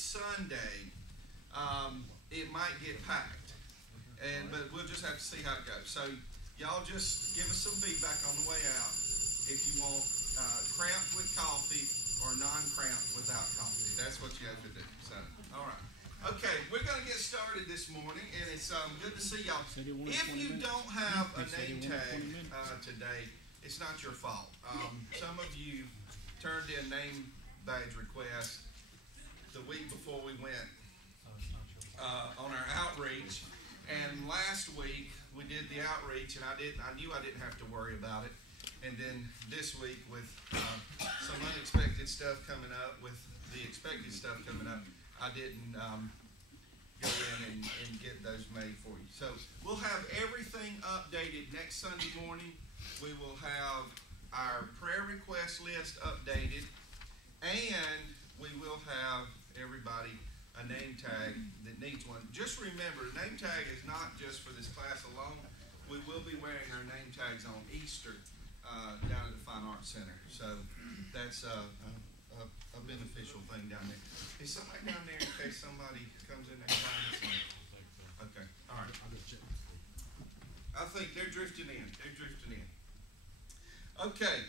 Sunday, it might get packed. But we'll just have to see how it goes. So y'all just give us some feedback on the way out if you want cramped with coffee or non-cramped without coffee. That's what you have to do. So, all right. Okay, we're going to get started this morning, and it's good to see y'all. If you don't have a name tag today, it's not your fault. Some of you turned in name badge requests the week before we went on our outreach, and last week we did the outreach, and I knew I didn't have to worry about it. And then this week, with some unexpected stuff coming up, with the expected stuff coming up, I didn't go in and get those made for you. So we'll have everything updated next Sunday morning. We will have our prayer request list updated, and we will have everybody a name tag that needs one. Just remember, the name tag is not just for this class alone. We will be wearing our name tags on Easter down at the Fine Arts Center. So that's a beneficial thing down there. Is somebody down there in case somebody comes in there and finds something? Okay, all right. I think they're drifting in. They're drifting in. Okay,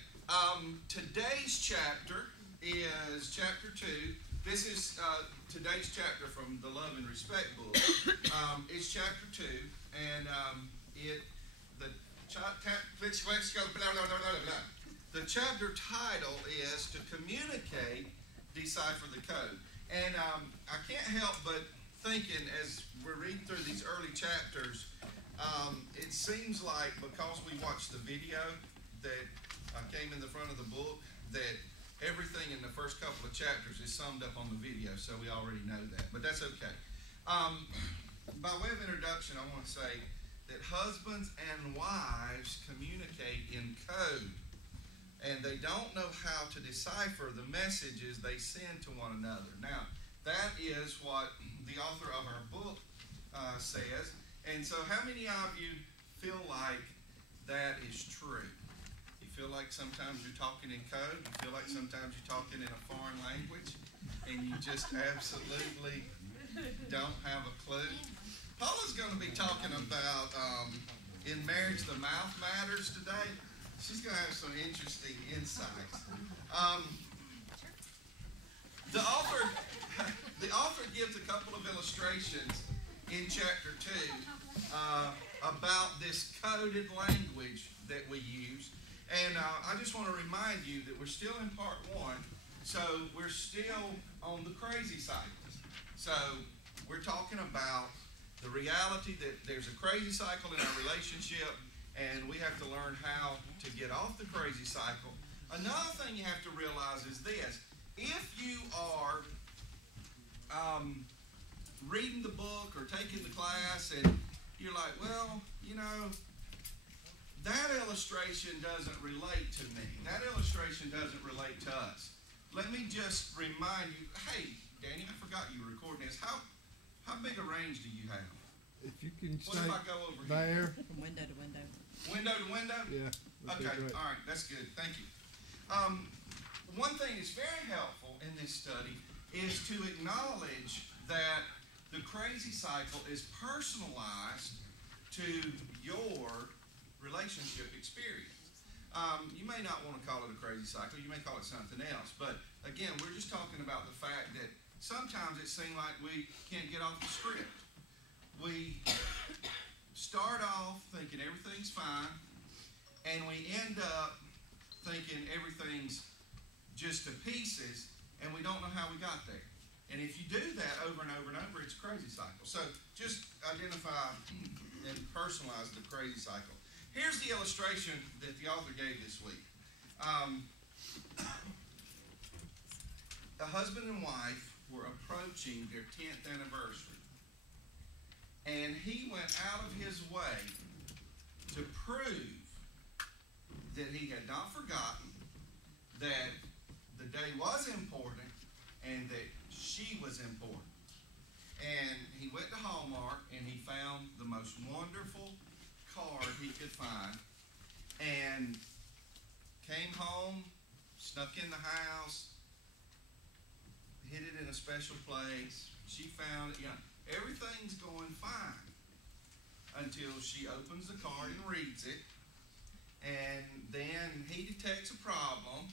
today's chapter is chapter 2. This is today's chapter from the Love and Respect book. It's chapter 2, and the chapter title is To Communicate, Decipher the Code. And I can't help but thinking as we're reading through these early chapters, it seems like because we watched the video that came in the front of the book, that everything in the first couple of chapters is summed up on the video, so we already know that. But that's okay. By way of introduction, I want to say that husbands and wives communicate in code, and they don't know how to decipher the messages they send to one another. Now, that is what the author of our book says. And so how many of you feel like that is true? You feel like sometimes you're talking in code? You feel like sometimes you're talking in a foreign language and you just absolutely don't have a clue? Paula's going to be talking about in marriage the mouth matters today. She's going to have some interesting insights. The author gives a couple of illustrations in chapter 2 about this coded language that we use. And I just want to remind you that we're still in part 1, so we're still on the crazy cycles. So we're talking about the reality that there's a crazy cycle in our relationship, and we have to learn how to get off the crazy cycle. Another thing you have to realize is this. If you are reading the book or taking the class and you're like, well, you know, that illustration doesn't relate to me. That illustration doesn't relate to us. Let me just remind you, hey, Danny, I forgot you were recording this. How big a range do you have? If you can what if I go over there. Here? From window to window. Window to window? Yeah. Okay, all right, that's good. Thank you. One thing that's very helpful in this study is to acknowledge that the crazy cycle is personalized to your relationship experience. You may not want to call it a crazy cycle. You may call it something else. But again, we're just talking about the fact that sometimes it seems like we can't get off the script. We start off thinking everything's fine, and we end up thinking everything's just to pieces, and we don't know how we got there. And if you do that over and over and over, it's a crazy cycle. So just identify and personalize the crazy cycle. Here's the illustration that the author gave this week. A husband and wife were approaching their 10th anniversary. And he went out of his way to prove that he had not forgotten that the day was important and that she was important. And he went to Hallmark and he found the most wonderful card he could find and came home, snuck in the house. hid it in a special place. She found it. Everything's going fine until she opens the card and reads it. And then he detects a problem.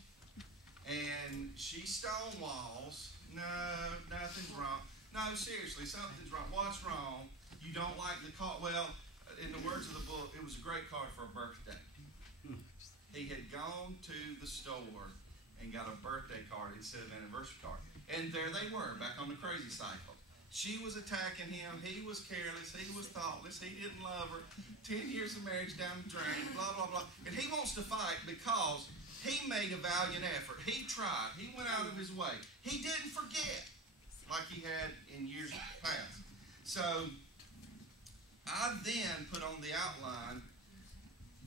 And she stonewalls. No, nothing's wrong. No, seriously, something's wrong. What's wrong? You don't like the card? Well, in the words of the book, it was a great card for a birthday. He had gone to the store and got a birthday card instead of an anniversary card. And there they were, back on the crazy cycle. She was attacking him. He was careless. He was thoughtless. He didn't love her. 10 years of marriage down the drain, blah, blah, blah. And he wants to fight because he made a valiant effort. He tried. He went out of his way. He didn't forget like he had in years past. So I then put on the outline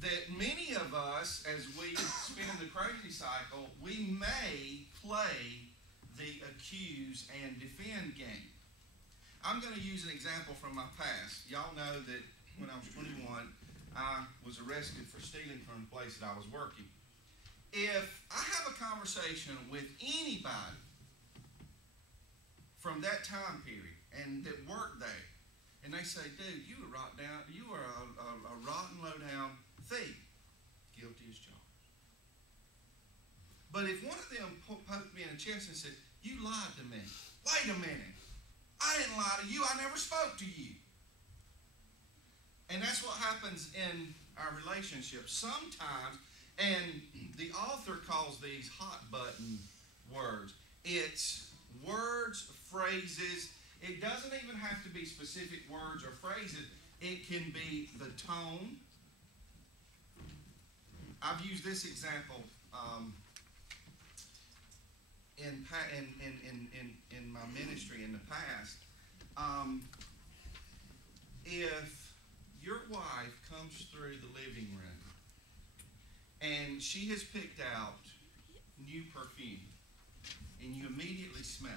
that many of us, as we spin the crazy cycle, we may play the accuse and defend game. I'm going to use an example from my past. Y'all know that when I was 21, I was arrested for stealing from the place that I was working. If I have a conversation with anybody from that time period and that worked there, and they say, dude, you were a rotten, low-down thief, guilty as charged. But if one of them poked me in the chest and said, you lied to me. Wait a minute. I didn't lie to you. I never spoke to you. And that's what happens in our relationships. Sometimes, and the author calls these hot button words. It's words, phrases. It doesn't even have to be specific words or phrases. It can be the tone. I've used this example in my ministry in the past. If your wife comes through the living room and she has picked out new perfume and you immediately smell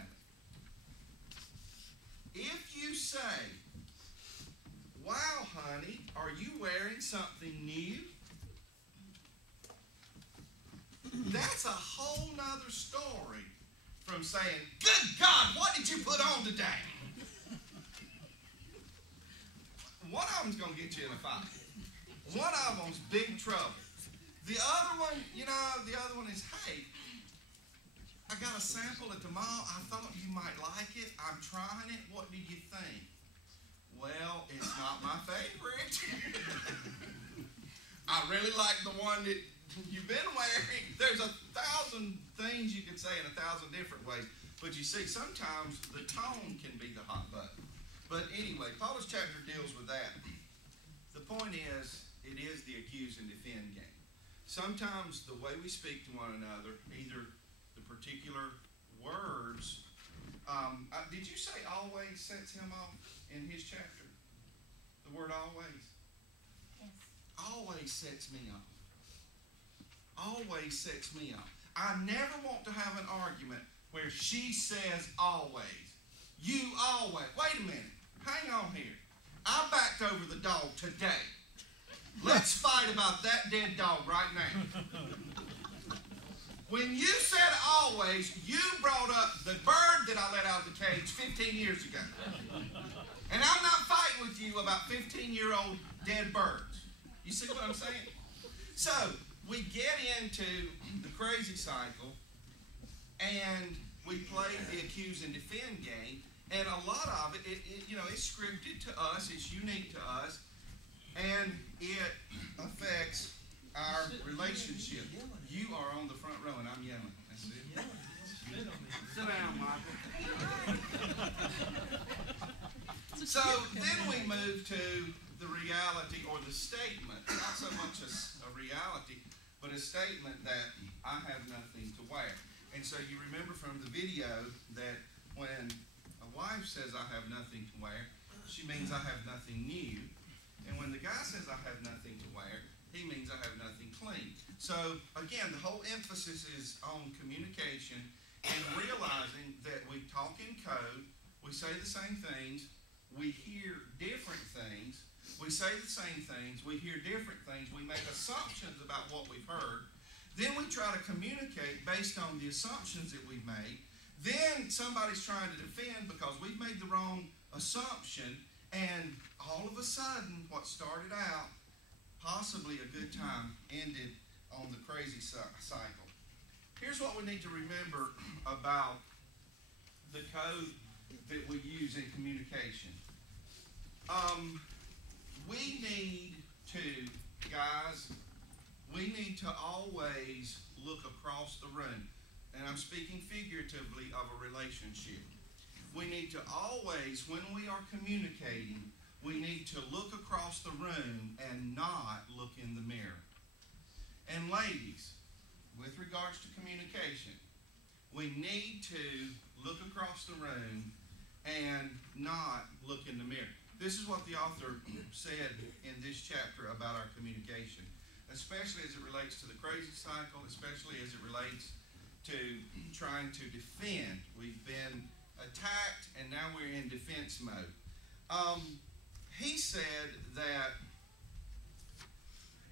it, if you say, wow, honey, are you wearing something new? That's a whole nother story from saying, good God, what did you put on today? One of them's going to get you in a fight. One of them's big trouble. The other one, the other one is, hey, I got a sample at the mall. I thought you might like it. I'm trying it. What do you think? Well, it's not my favorite. I really like the one that you've been wearing. There's 1,000 things you could say in 1,000 different ways. But you see, sometimes the tone can be the hot button. But anyway, Paul's chapter deals with that. The point is, it is the accuse and defend game. Sometimes the way we speak to one another, either the particular words, did you say always sets him off in his chapter? The word always? Yes. Always sets me off. Always sets me off. I never want to have an argument where she says always. You always. Wait a minute. Hang on here. I backed over the dog today. Let's fight about that dead dog right now. When you said always, you brought up the bird that I let out of the cage 15 years ago. And I'm not fighting with you about 15-year-old dead birds. You see what I'm saying? So, we get into the crazy cycle, and we play the accuse and defend game, and a lot of it, it's scripted to us, it's unique to us, and it affects our relationship. You are on the front row, and I'm yelling. That's it. Sit down, Michael. So then we move to the reality or the statement, not so much a reality, but a statement that I have nothing to wear. And so you remember from the video that when a wife says I have nothing to wear, she means I have nothing new. And when the guy says I have nothing to wear, he means I have nothing clean. So again, the whole emphasis is on communication and realizing that we talk in code, we say the same things, we hear different things, we say the same things, we hear different things, we make assumptions about what we've heard, then we try to communicate based on the assumptions that we've made, Then somebody's trying to defend because we've made the wrong assumption, and all of a sudden, what started out possibly a good time ended on the crazy cycle. Here's what we need to remember about the code that we use in communication. We need to, guys, we need to always look across the room. And I'm speaking figuratively of a relationship. We need to always, when we are communicating, we need to look across the room and not look in the mirror. And ladies, with regards to communication, we need to look across the room and not look in the mirror. This is what the author said in this chapter about our communication, especially as it relates to the crazy cycle, especially as it relates to trying to defend. We've been attacked and now we're in defense mode. He said that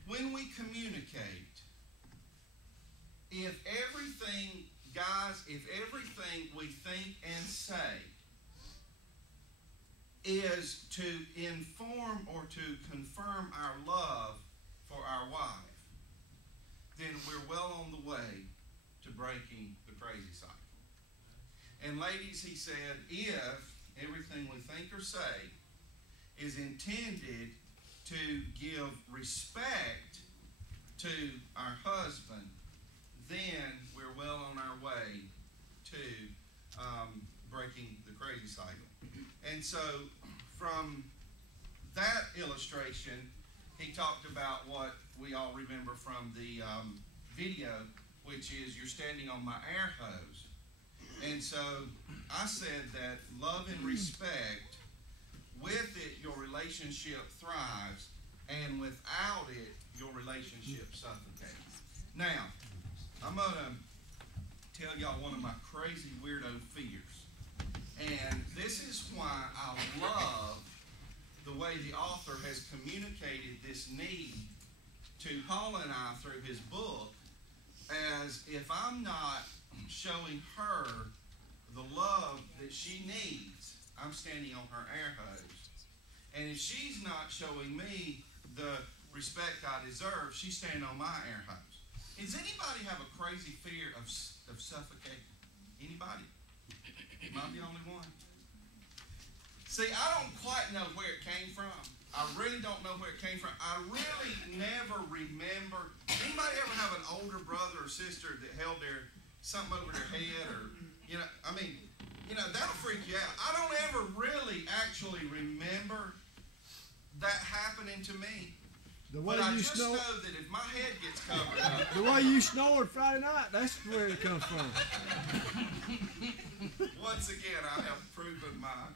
when we communicate, if everything we think and say is to inform or to confirm our love for our wife, then we're well on the way to breaking the crazy cycle. And ladies, he said, if everything we think or say is intended to give respect to our husband, then we're well on our way to breaking the crazy cycle. And so from that illustration, he talked about what we all remember from the video, which is you're standing on my air hose. And so I said that love and respect, with it, your relationship thrives, and without it, your relationship suffocates. Now, I'm going to tell y'all one of my crazy weirdo fears. And this is why I love the way the author has communicated this need to Paula and I through his book, as if I'm not showing her the love that she needs, I'm standing on her air hose. And if she's not showing me the respect I deserve, she's standing on my air hose. Does anybody have a crazy fear of suffocating? Anybody? Am I the only one? See, I don't quite know where it came from. I really don't know where it came from. I really never remember. Anybody ever have an older brother or sister that held something over their head, or, that'll freak you out. I don't ever really actually remember that happening to me. But I just know that if my head gets covered up. The way you snored Friday night, that's where it comes from. Once again, I have proven my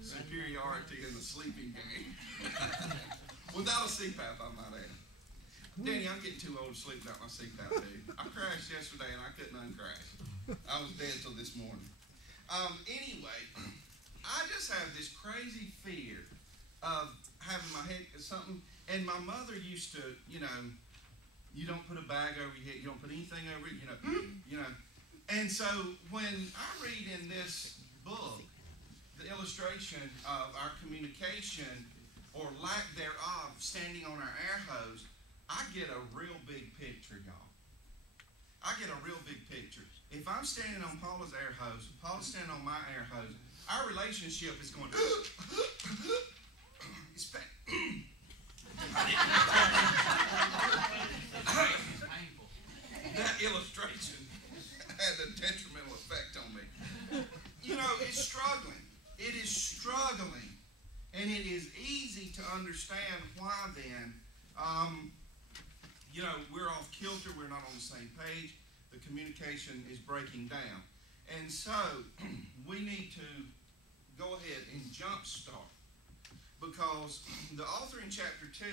superiority in the sleeping game. Without a CPAP, I might add. Danny, I'm getting too old to sleep without my CPAP, dude. I crashed yesterday and I couldn't uncrash. I was dead till this morning. Anyway, I just have this crazy fear of having my head something. And my mother used to, you don't put a bag over your head, you don't put anything over it, And so when I read in this book the illustration of our communication, or lack thereof, standing on our air hose, I get a real big picture, y'all. I get a real big picture. If I'm standing on Paula's air hose, Paula's standing on my air hose, our relationship is going, it's that illustration had a detrimental effect on me. It's struggling. It is struggling. And it is easy to understand why then, we're off kilter. We're not on the same page. The communication is breaking down. And so we need to go ahead and jumpstart. Because the author in chapter 2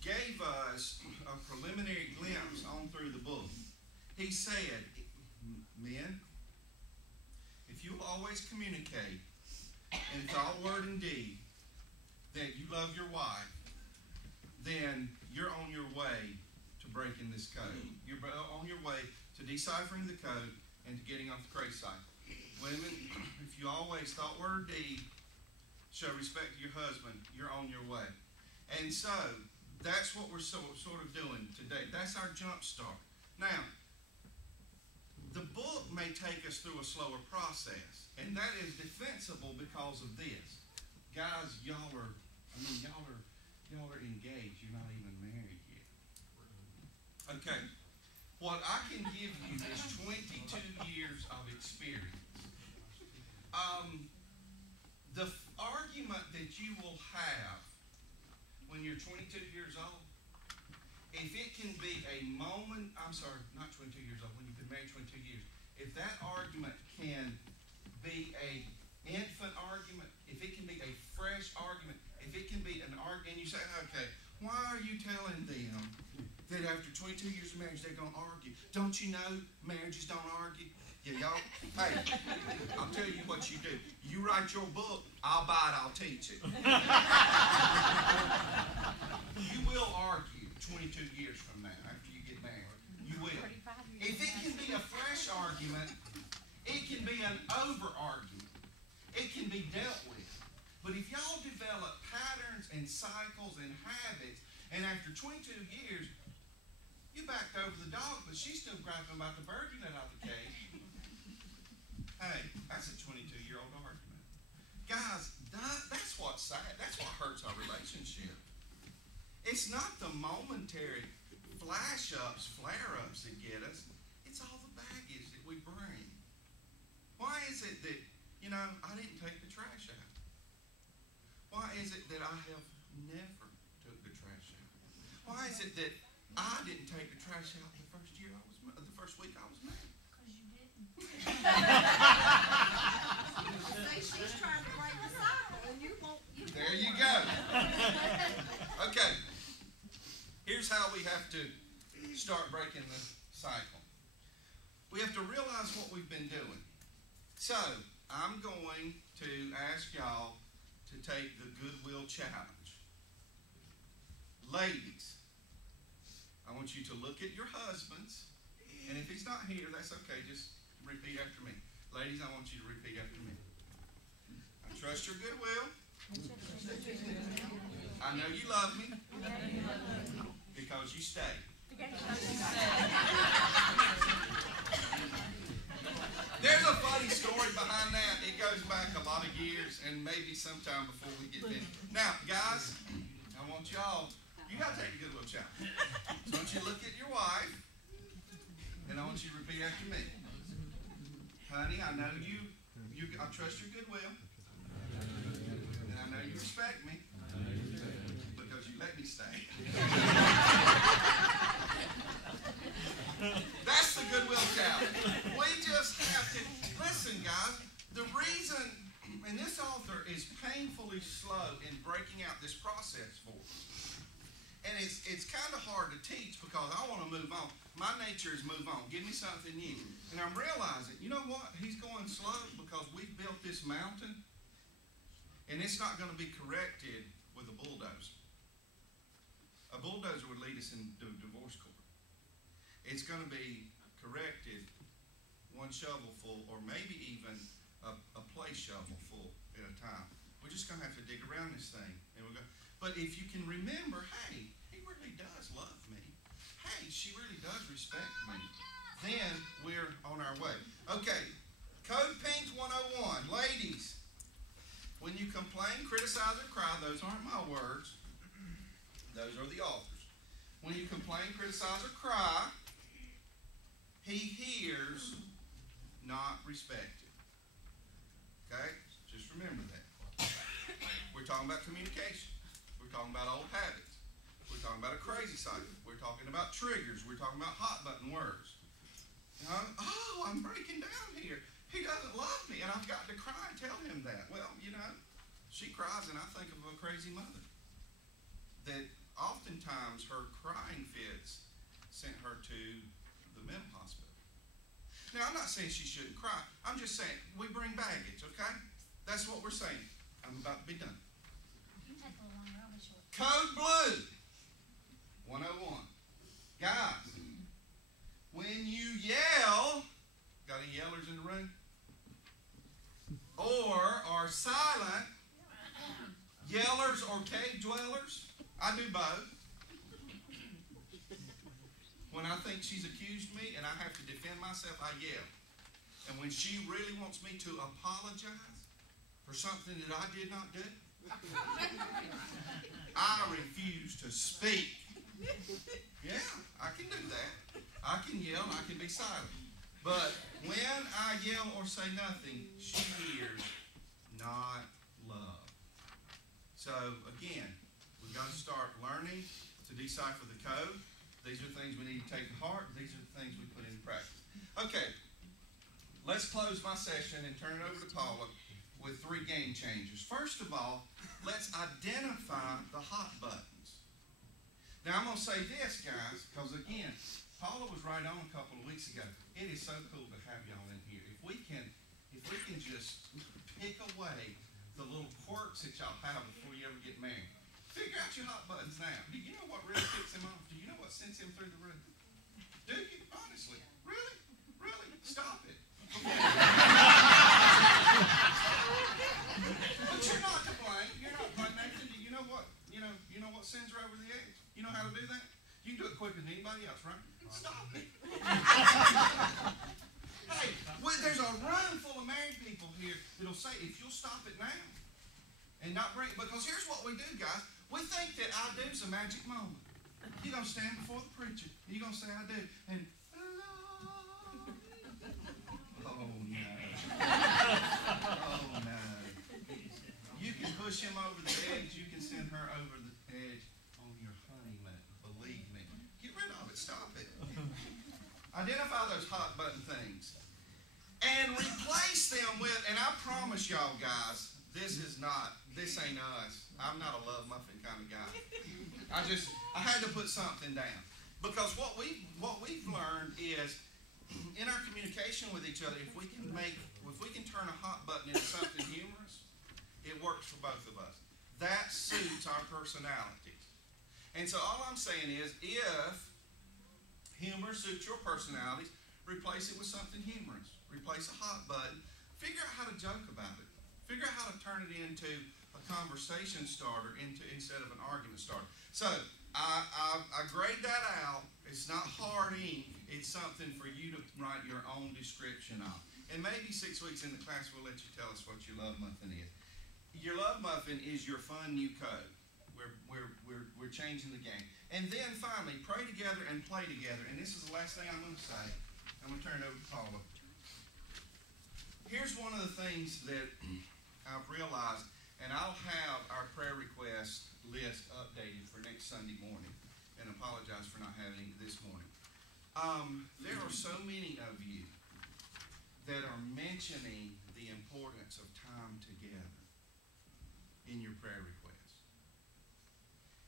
gave us a preliminary glimpse on through the book. He said, men, if you will always communicate in thought, word, and deed that you love your wife, then you're on your way to breaking this code. You're on your way to deciphering the code and to getting off the crazy cycle. Women, if you always thought word or deed show respect to your husband, you're on your way. And so, that's what we're sort of doing today. That's our jump start. Now, the book may take us through a slower process, and that is defensible because of this. Guys, y'all are engaged. You're not even married yet. Okay. What I can give you is 22 years of experience. The argument that you will have when you're 22 years old, if it can be a moment, I'm sorry, not 22 years old, when you've been married 22 years, if that argument can be a infant argument, if it can be a fresh argument, if it can be an argument, and you say, okay, why are you telling them that after 22 years of marriage they're going to argue? Don't you know marriages don't argue? Yeah, y'all, hey, I'll tell you what you do. You write your book, I'll buy it, I'll teach it. You will argue 22 years from now after you get married. You will. If it can be a fresh argument, it can be an over-argument. It can be dealt with. But if y'all develop patterns and cycles and habits, and after 22 years, you backed over the dog, but she's still griping about the bird you let out the cage. Hey, that's a 22-year-old argument. Guys, that's what's sad. That's what hurts our relationship. It's not the momentary flash-ups, flare-ups that get us. It's all the baggage that we bring. Why is it that, I didn't take the trash out? Why is it that I have never took the trash out? Why is it that I didn't take the trash out the first week I was married? Because you didn't. She's trying to break the cycle, and you won't. There you go. Okay. Here's how we have to start breaking the cycle. We have to realize what we've been doing. So, I'm going to ask y'all to take the goodwill challenge. Ladies, I want you to look at your husbands, and if he's not here, that's okay. Just repeat after me. Ladies, I want you to repeat after me. I trust your goodwill. I know you love me because you stay. There's a funny story behind that. It goes back a lot of years and maybe sometime before we get finished. Now, guys, I want y'all, you got to take a goodwill challenge. So I want you to look at your wife, and I want you to repeat after me. Honey, I know I trust your goodwill, and I know you respect me because you let me stay. That's the goodwill challenge. We just have to, listen guys, the reason, and this author is painfully slow in breaking out this process for us. And it's kind of hard to teach because I want to move on. My nature is move on. Give me something new. And I'm realizing, you know what? He's going slow because we've built this mountain, and it's not going to be corrected with a bulldozer. A bulldozer would lead us into a divorce court. It's going to be corrected one shovelful or maybe even a play shovelful at a time. We're just going to have to dig around this thing. And we're going. But if you can remember, hey, he really does love me. Hey, she really does respect me. Then we're on our way. Okay, Code Pink 101. Ladies, when you complain, criticize, or cry, those aren't my words. Those are the authors. When you complain, criticize, or cry, he hears, not respected. Okay? Just remember that. We're talking about communication. We're talking about old habits. We're talking about a crazy cycle. We're talking about triggers. We're talking about hot button words. I'm breaking down here. He doesn't love me, and I've got to cry and tell him that. Well, she cries, and I think of a crazy mother. That oftentimes her crying fits sent her to the mental hospital. Now, I'm not saying she shouldn't cry. I'm just saying we bring baggage, okay? That's what we're saying. I'm about to be done. Code Blue 101. Guys, when you yell, got any yellers in the room? or are silent, yellers or cave dwellers. I do both. When I think she's accused me and I have to defend myself, I yell. And when she really wants me to apologize for something that I did not do, I refuse to speak. Yeah, I can do that. I can yell, I can be silent. But when I yell or say nothing, she hears not love. So again, we've got to start learning to decipher the code. These are things we need to take to heart. These are the things we put into practice. Okay, let's close my session and turn it over to Paula with 3 game changers. First of all, let's identify the hot buttons. Now, I'm going to say this, guys, because again, Paula was right on a couple of weeks ago. It is so cool to have y'all in here. If we can just pick away the little quirks that y'all have before you ever get married. Figure out your hot buttons now. Do you know what really kicks him off? Do you know what sends him through the roof? Do you? Honestly? Really? Really? Stop it. But you're not to blame. You're not to blame. Nathan, do you know what? You know what sends her over the edge? You know how to do that? You can do it quicker than anybody else, right? Stop it. Hey, there's a room full of married people here that'll say, if you'll stop it now and not bring, because here's what we do, guys. We think that I do is a magic moment. You're going to stand before the preacher and you're going to say, I do. And, oh no. Oh no. You can push him over the edge. You can send her over the edge on your honeymoon. Believe me. Get rid of it. Stop it. Identify those hot button things. And replace them with, and I promise y'all guys, this ain't us. I'm not a love muffin kind of guy. I had to put something down. Because what we've learned is, in our communication with each other, if we can turn a hot button into something humorous, it works for both of us. That suits our personalities. And so all I'm saying is, if humor suits your personalities, replace it with something humorous. Replace a hot button. Figure out how to joke about it. Figure out how to turn it into a conversation starter instead of an argument starter. So I grade that out. It's not hard ink. It's something for you to write your own description of. And maybe 6 weeks in the class we'll let you tell us what your love muffin is. Your love muffin is your fun new code. We're changing the game. And then finally, pray together and play together. And this is the last thing I'm going to say. I'm going to turn it over to Paula. Here's one of the things that I've realized, and I'll have our prayer request list updated for next Sunday morning, and apologize for not having it this morning. There are so many of you that are mentioning the importance of time together in your prayer requests.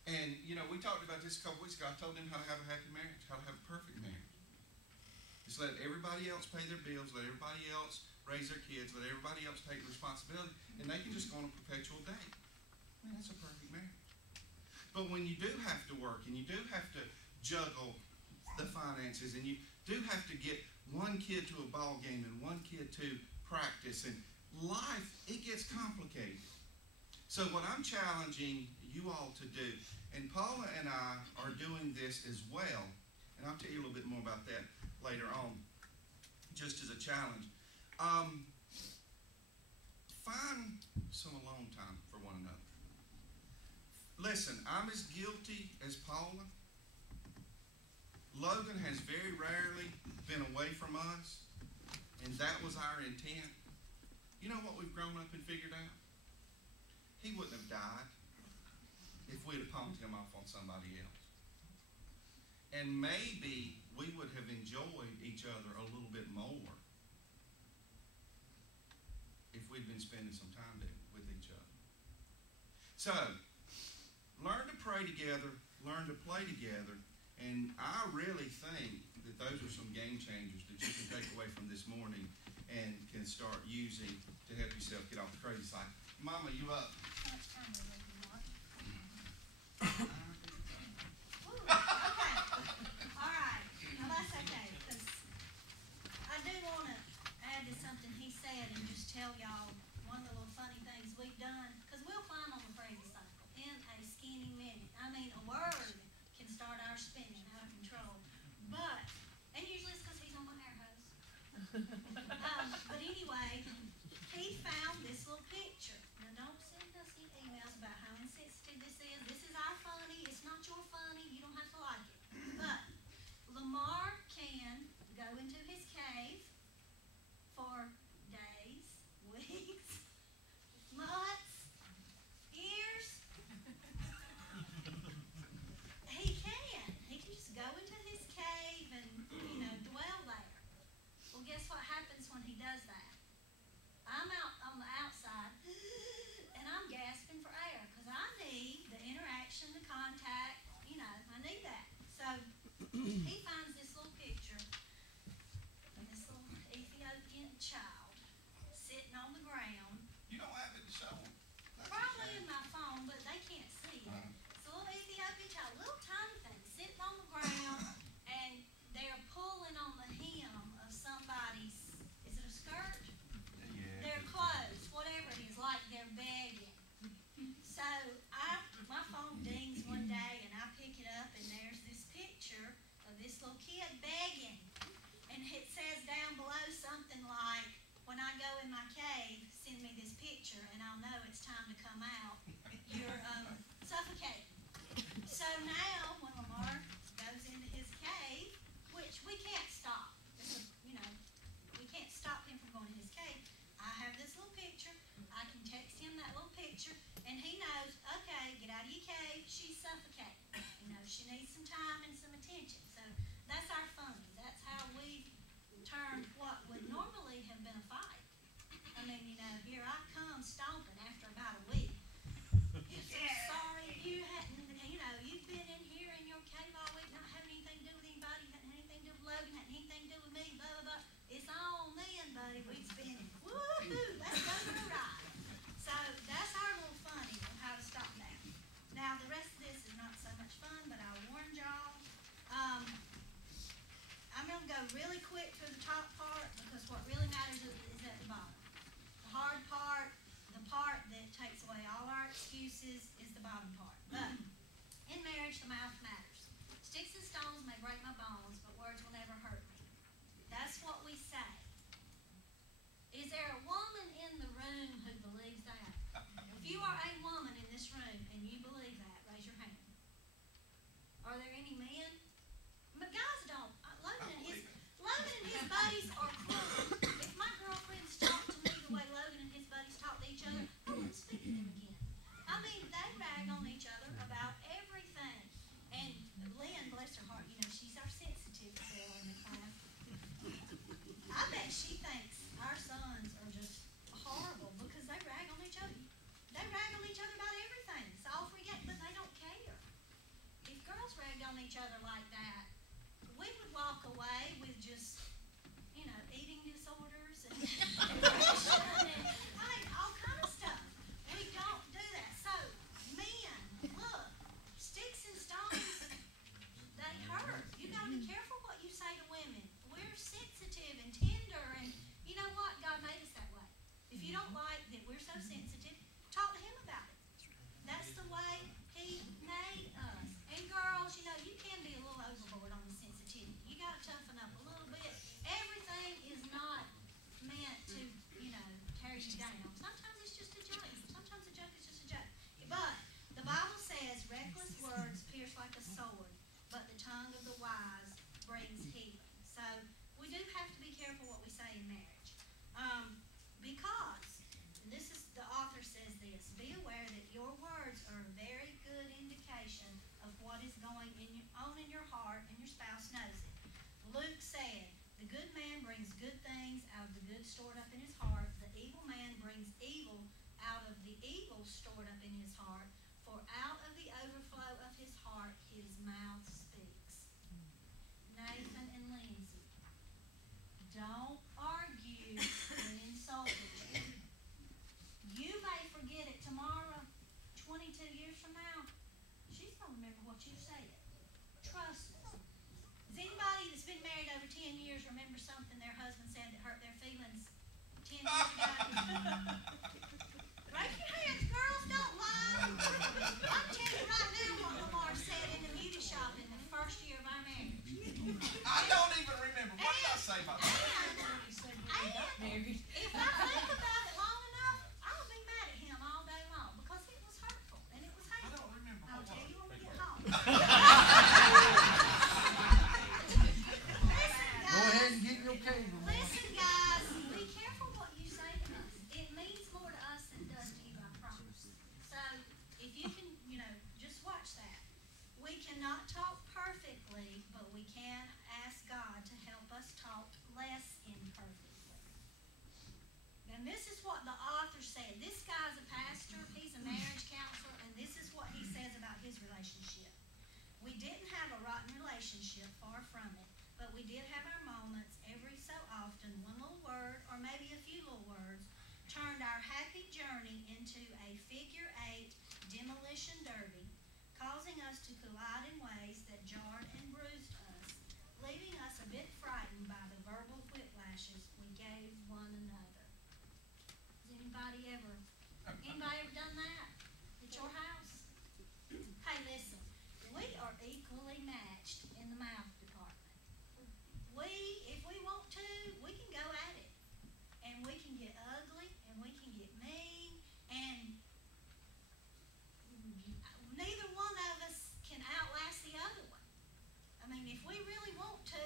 And, we talked about this a couple weeks ago. I told them how to have a happy marriage, how to have a perfect marriage. Just let everybody else pay their bills, let everybody else raise their kids, let everybody else take the responsibility, and they can just go on a perpetual date. Man, that's a perfect marriage. But when you do have to work, and you do have to juggle the finances, and you do have to get one kid to a ball game and one kid to practice, and life, it gets complicated. So what I'm challenging you all to do, and Paula and I are doing this as well, and I'll tell you a little bit more about that later on, just as a challenge. Find some alone time for one another. Listen, I'm as guilty as Paula. Logan has very rarely been away from us, and that was our intent. You know what we've grown up and figured out? He wouldn't have died if we'd have pumped him off on somebody else. And maybe we would have enjoyed each other a little bit more if we'd been spending some time with each other. So, learn to pray together, learn to play together, and I really think that those are some game changers that you can take away from this morning and can start using to help yourself get off the crazy side. Mama, you up? Tell y'all he finds this little picture of this little Ethiopian child sitting on the ground. You don't have it to show them. Probably in my phone, but they can't see it. It's a little Ethiopian child, little tiny thing, sitting on the ground, and they're pulling on the hem of somebody's, is it a skirt? Yeah. Their clothes, whatever it is, like they're begging. So my phone dings one day, and I pick it up, and there's this picture of this little kid begging, and it says down below something like, "When I go in my cave, send me this picture, and I'll know it's time to come out. You're suffocating." So now, when Lamar goes into his cave, which we can't stop, we can't stop him from going to his cave. I have this little picture. I can text him that little picture, and he knows, okay, get out of your cave. She's suffocating. She needs some time and some attention. So that's our funny. That's how we turned what would normally have been a fight. I mean, here I come stomping after about a week. I'm so sorry you hadn't, you've been in here in your cave all week, not having anything to do with anybody, hadn't anything to do with Logan, hadn't anything to do with me, blah, blah, blah. It's on then, buddy. We've been, woo-hoo, let's go for a ride. So that's our little funny on how to stop that. Now, the rest of this is not so much fun, but I warned y'all. I'm going to go really quick through the top part because what really matters is at the bottom. The hard part, the part that takes away all our excuses, is the bottom part. But in marriage, the mouth matters. Sticks and stones may break my bones, but words will never hurt me. That's what we say. Is there a woman in the room who believes that? If you are a woman in this room and you believe that, raise your hand. Are there any men? But guys don't. Logan and his buddies are cool. If my girlfriends talk to me the way Logan and his buddies talk to each other, I wouldn't speak to them again. I mean, they rag on each other about everything. And Lynn, bless her heart, she's our sensitive girl in the class. I bet she thinks our sons are just horrible because they rag on each other. They rag on each other about everything. It's all forget, but they don't care. If girls ragged on each other like that, we would walk away with just, eating disorders and depression and all kind of stuff. We don't do that. So, men, look, sticks and stones, they hurt. You got to be careful what you say to women. We're sensitive and tender, and you know what? God made us that way. If you don't like that we're so sensitive, talk to him about it. That's the way he made us. And girls, you can be a little overboard on the sensitivity. You got to toughen up a little bit. Everything is not meant to, tear you down. Sometimes it's just a joke. Sometimes a joke is just a joke. But the Bible says reckless words pierce like a sword, but the tongue of the wise brings healing. So we do have to be careful what we say in marriage. Because, and this is, the author says this, be aware that your words are a very good indication of what is going on in your heart, and your spouse knows it. Luke said, the good man brings good things out of the good stored up in his heart. The evil man brings evil out of the evil stored up in his heart. For out of the overflow of his heart, his mouth speaks. Nathan and Lindsay, don't argue and insult each other. You may forget it tomorrow, 22 years from now. She's going to remember what you said. Trust us. Does anybody that's been married over 10 years remember something their husband said that hurt their feelings 10 years ago? Raise your hands, girls, don't lie. I'm telling you right now what Lamar said in the beauty shop in the first year of our marriage. I don't even remember. What did I say about that? And if I think about it long enough, I'll be mad at him all day long because it was hurtful and it was I hateful. don't remember. I'll tell you when we get home. Go ahead and get your cable. Listen, guys, be careful what you say to us. It means more to us than it does to you, I promise. So, if you can, just watch that. We cannot talk perfectly, but we can ask God to help us talk less imperfectly. And this is what the author said. This guy's a pastor, he's a marriage counselor, and this is what he says about his relationship. We didn't have a rotten relationship, far but we did have our moments every so often. One little word, or maybe a few little words, turned our happy journey into a figure-8 demolition derby, causing us to collide in ways that jarred and bruised us, leaving us a bit frightened by the verbal whiplashes we gave one another. Has anybody ever done that at your house? Hey, listen, we are equally matched in the mouth department. If we want to, we can go at it. And we can get ugly, and we can get mean, and neither one of us can outlast the other one. I mean, if we really want to,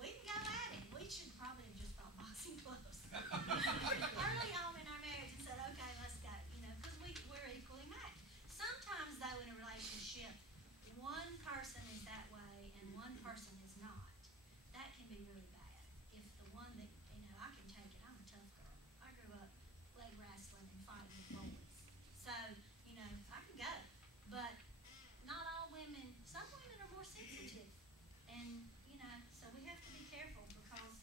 we can go at it. We should probably have just bought boxing gloves early on in our marriage and said, okay, let's go, because we're equally matched. Sometimes, though, in a relationship, one person is that way and one person is not. That can be really bad. If the one that, I can take it. I'm a tough girl. I grew up leg wrestling and fighting with boys. So, I can go. But not all women, some women are more sensitive. And, so we have to be careful because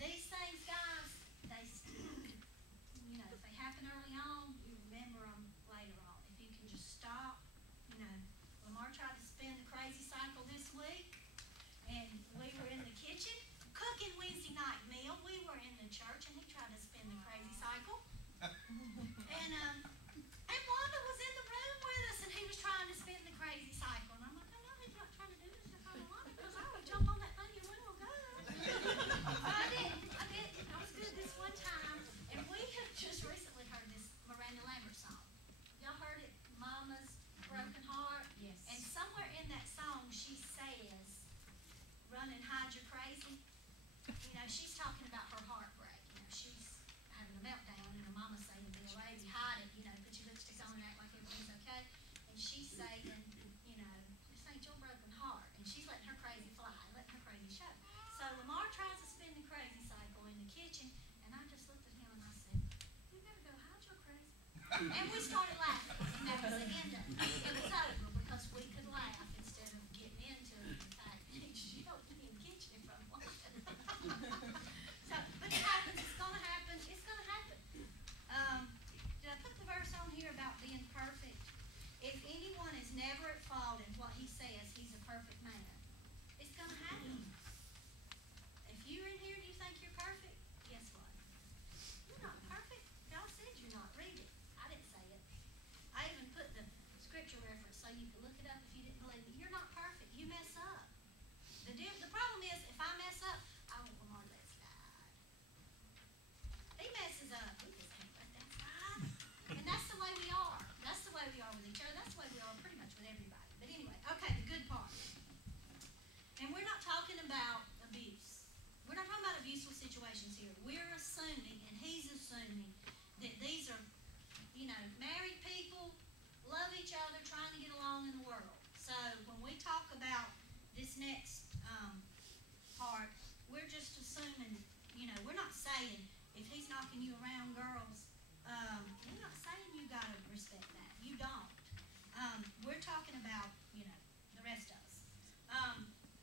these things, guys, they stick. If they happen early on, you remember them later on. If you can just stop, Lamar tried to spin the crazy cycle this week, and we were in the kitchen cooking Wednesday night meal. We were in the church, and he tried to spin the crazy cycle. And Wanda was in the room with us, and he was trying to spin the crazy cycle. And I'm like, I know he's not trying to do this if I don't want it, because I would jump on that thing and we will go. But I didn't. I was good this one time. And we have just recently heard this Miranda Lambert song. Y'all heard it, Mama's Broken Heart? Yes. And somewhere in that song, she says, run and hide your crazy. She's talking about her heartbreak. She's having a meltdown, and her mama's saying, be a lady, hide it, put your lipstick on and act like everything's okay. And she's saying, this ain't your broken heart. And she's letting her crazy fly, letting her crazy show. So Lamar tries to spin the crazy cycle in the kitchen, and I just looked at him and I said, you better go hide your crazy. And we started laughing, and that was the end of it. It was over because we could laugh instead of getting into it. In fact, you don't be in the kitchen if I'm walking. So, but it happens. It's going to happen. It's going to happen. Did I put the verse on here about being perfect? If anyone is never at fault in what he says, he's a perfect man. It's going to happen. If you're in here and you think you're perfect, guess what? You're not perfect. God said you're not. Read it. I didn't say it. I even put the scripture reference so you could look it up if you didn't believe me. You're not perfect. You mess up. The problem is, if I mess up, I want Lamar to let slide. He messes up. We just can't let that slide. And that's the way we are. That's the way we are with each other. That's the way we are pretty much with everybody. But anyway, okay, the good part. And we're not talking about abuse. We're not talking about abusive situations here. We're assuming, and he's assuming, that these are, married people love each other, trying to get along in the world. So when we talk about this next part, we're just assuming, we're not saying if he's knocking you around, girls, we're not saying you got to respect that. You don't. We're talking about, the rest of us.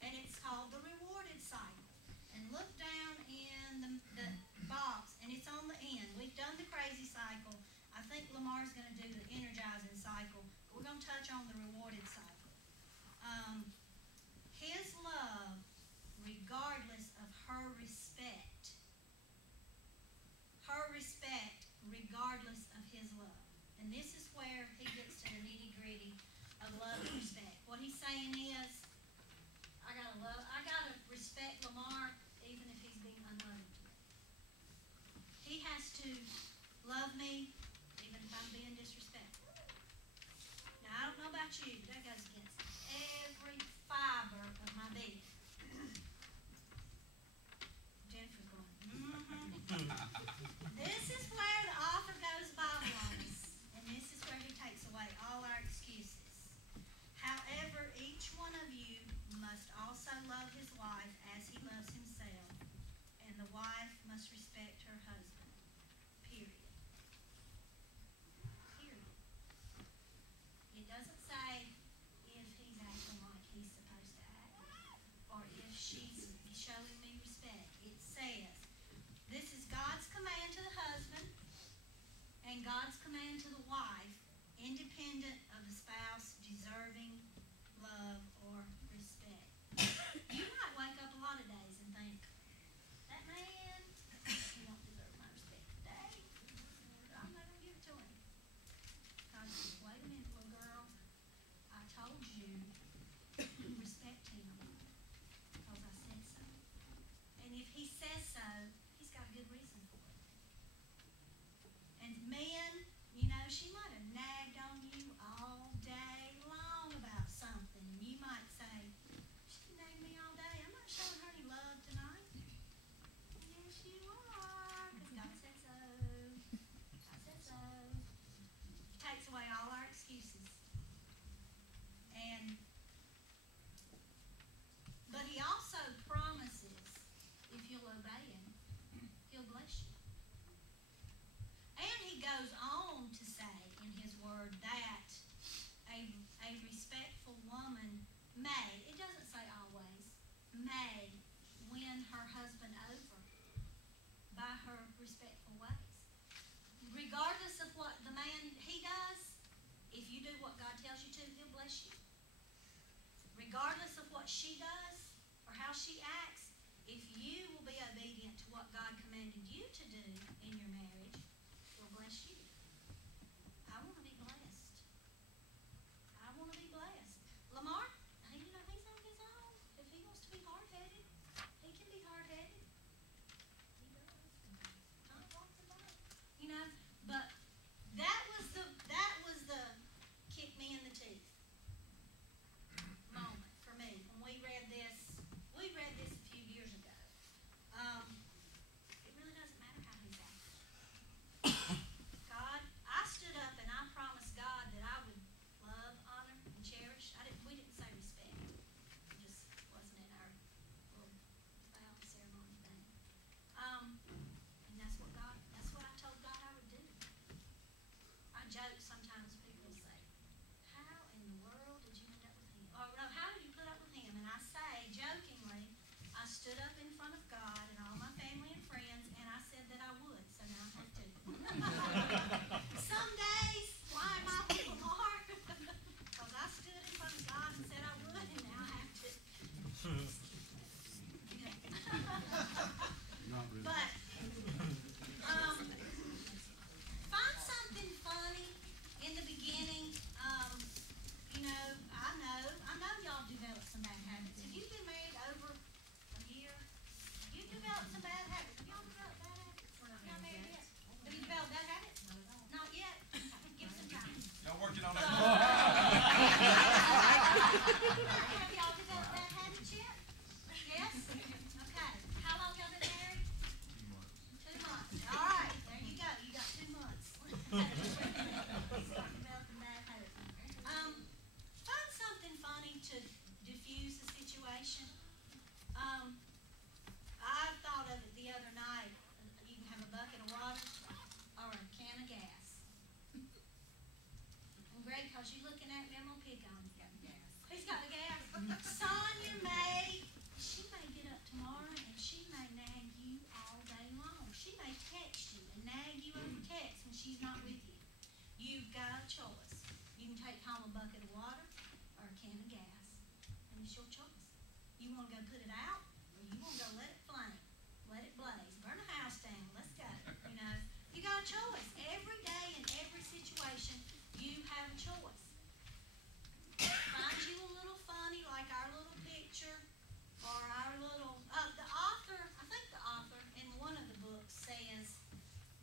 And it's called the rewarded cycle. And look down in the box, and it's on the end. We've done the crazy cycle. I think Lamar's going to do the energizing cycle. We're going to touch on the rewarded cycle. His love, regardless of her respect what she does or how she acts, if you will be obedient to what God commanded you to do in your marriage, will bless you. I want to be blessed. I want to be blessed. Lamar, he's on his own. If he wants to be hard-headed, he can be hard-headed. He does. I walk the dog. But that was the kick me in the teeth moment for me when we read this. We read this a few years ago. It really doesn't matter how he's acting. God, I stood up and I promised God that I would love, honor, and cherish. We didn't say respect. It just wasn't in our little vow ceremony thing. And that's what I told God I would do. I joke sometimes. People say, "How in the world did you end up with him?" Or no, "How did you put up with him?" And I say jokingly, I stood up in front of God and all my family and friends, and I said that I would. So now I have to. Some days, why am I with Lamar? Because I stood in front of God and said I would, and now I have to. Not really. But find something funny in the beginning. I know y'all developed some bad habits. If you've been married over a year, you've developed some bad habits. Have y'all developed bad habits? Not married yet. Have you developed bad habits? Not yet. Give some time. Y'all working on that? Have y'all developed bad habits yet? Yes? Okay. How long y'all been married? 2 months. All right. There you go. You got 2 months. Start developing bad habits. Find something funny to diffuse the situation. I thought of it the other night. You can have a bucket of water or a can of gas. And Greg, because you're looking at me, I'm going to pick on him. He's got the gas. Sonya she may get up tomorrow and she may nag you all day long. She may text you and nag you over text when she's not with you. You've got a choice. You can take home a bucket of water or a can of gas. And it's your choice. You want to go put it out or you want to go let it flame. Let it blaze. Burn the house down. Let's go. You got a choice. Every day in every situation, you have a choice. Find you a little funny, like our little picture, or our little, I think the author in one of the books says,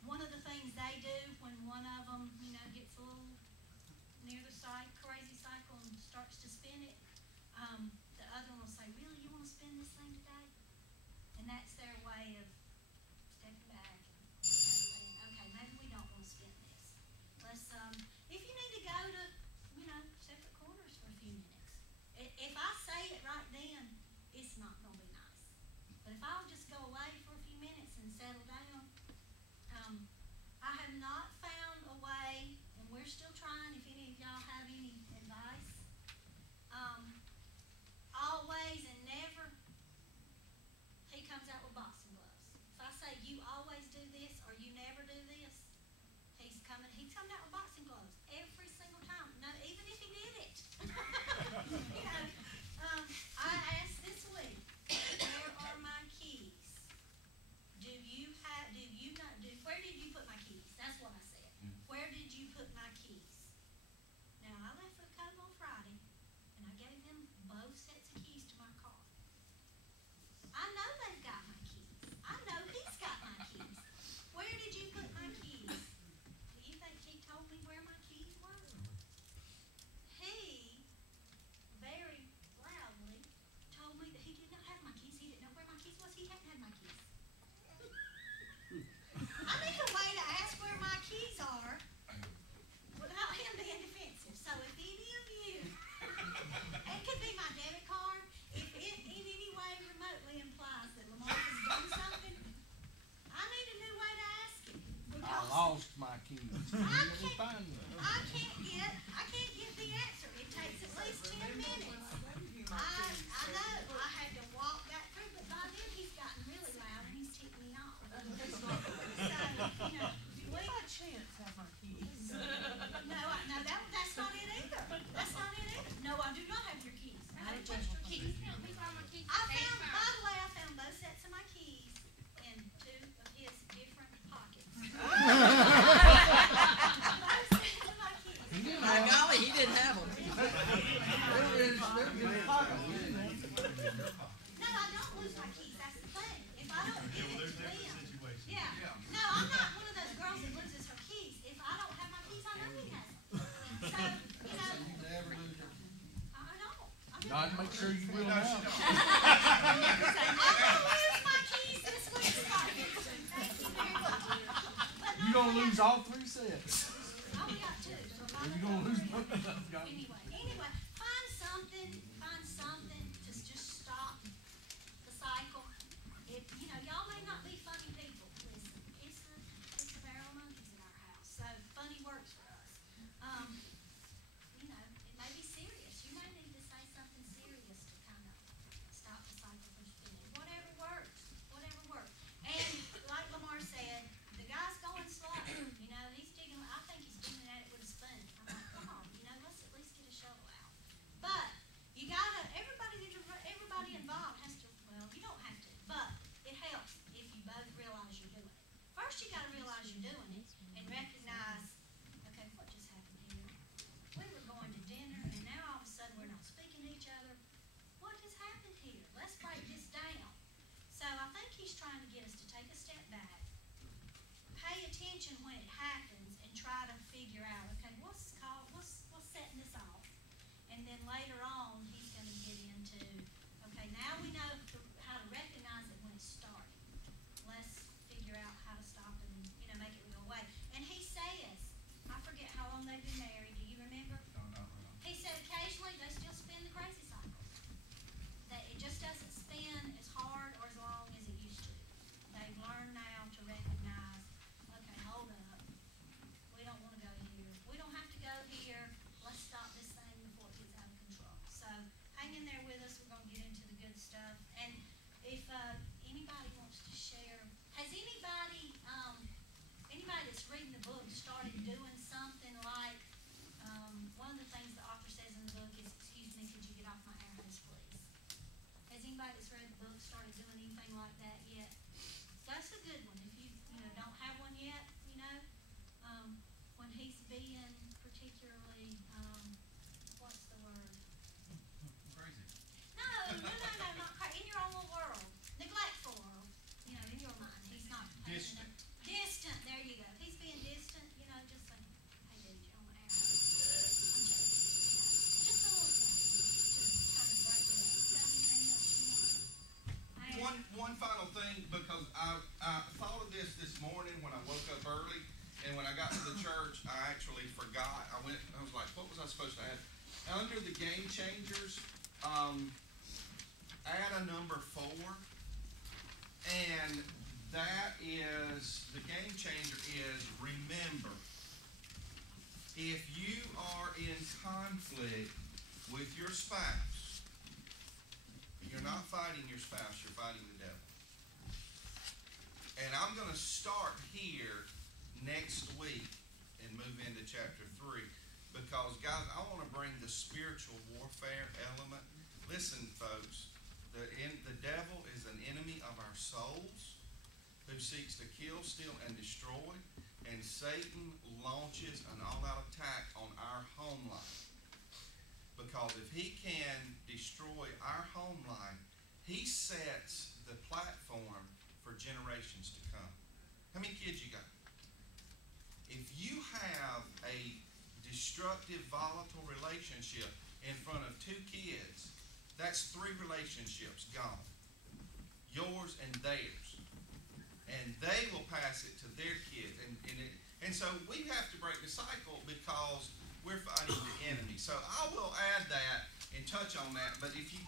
one of the things they do when one of them, gets a little near the crazy cycle and starts to spin it, the other one will say, "Really, you want to spin this thing today?" And that's their way of stepping back and saying, "Okay, maybe we don't didn't have them. They're in the pocket. No, I don't lose my keys. That's the thing. If I don't give it to them. Yeah. No, I'm not one of those girls that loses her keys. If I don't have my keys, I know he has them. So, you know. You never lose your keys. I don't. Not make sure you will No, now. she don't. I'm gonna lose my keys this week, Scott. Thank you very much. But no, You gonna I lose got- all 3 sets. I only got 2. So if I You don't gonna go lose three- both of them. Got it. Anyway, find something to just stop the cycle. If you know, y'all may not be funny people. Listen, it's a barrel of monkeys in our house, so funny works for us. You know, it may be serious. You may need to say something serious to kind of stop the cycle from spinning. Whatever works. And like Lamar said, the guy's going slow. You know, he's digging. I think he's digging at it with a spoon. I'm like, come on, you know, let's at least get a shovel out. But you gotta. Everybody involved has to. Well, you don't have to, but it helps if you both realize you're doing it. First, you gotta realize you're doing it and recognize. Okay, what just happened here? We were going to dinner, and now all of a sudden we're not speaking to each other. What has happened here? Let's break this down. So I think he's trying to get us to take a step back, pay attention when it happens, and try to figure out, okay, what's setting this off? And then later on, he's going to get into, okay, now we know how to recognize it when it's starting. Let's figure out how to stop it and, you know, make it go away. And he says, I forget how long they've been married. Do you remember? He said occasionally they still spin the crazy cycle. That it just doesn't spin as hard or as long as it used to. They've learned now to recognize, okay, hold up. We don't want to go here. We don't have to go here. Let's stop this thing before it gets out of control. So hang in there with us. We're going to get into the good stuff. And if anybody wants to share, has anybody that's reading the book started doing something like one of the things the author says in the book is, excuse me, could you get off my air hose, please? Has anybody that's read the book started doing anything like that yet? That's a good one. If you don't have one yet, when he's being particularly, what's the word? Crazy. No, not quite. In your own little world. Neglectful world. You know, in your mind. He's not paying Distant. enough. Distant, there you go. If he's being distant, just say, hey dude, you're on the air hose. I'm joking. Just a little something to kind of break it up. You got anything else you want? One final thing, because I thought of this morning when I woke up early, and when I got to the church, I actually forgot. I was like, what was I supposed to add? Under the game changers, add a number 4, and that is, the game changer is remember. If you are in conflict with your spouse, you're not fighting your spouse, you're fighting the devil. And I'm going to start here next week and move into chapter 3, because guys, I want to bring the spiritual warfare element. Listen, folks, the devil is an enemy of our souls who seeks to kill, steal, and destroy, and Satan launches an all-out attack on our home life. Because if he can destroy our home life, he sets the platform for generations to come. How many kids you got? If you have a destructive, volatile relationship in front of 2 kids, that's 3 relationships gone. Yours and theirs. And they will pass it to their kids. And so we have to break the cycle because we're fighting the enemy. So I will add that and touch on that. But if you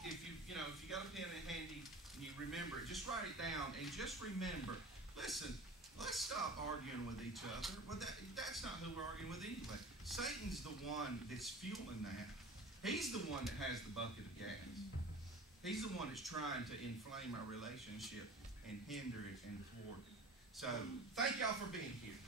got a pen handy and you remember it, just write it down and just remember. Listen, let's stop arguing with each other. Well, that's not who we're arguing with anyway. Satan's the one that's fueling that. He's the one that has the bucket of gas. He's the one that's trying to inflame our relationship and hinder it and thwart it. So thank y'all for being here.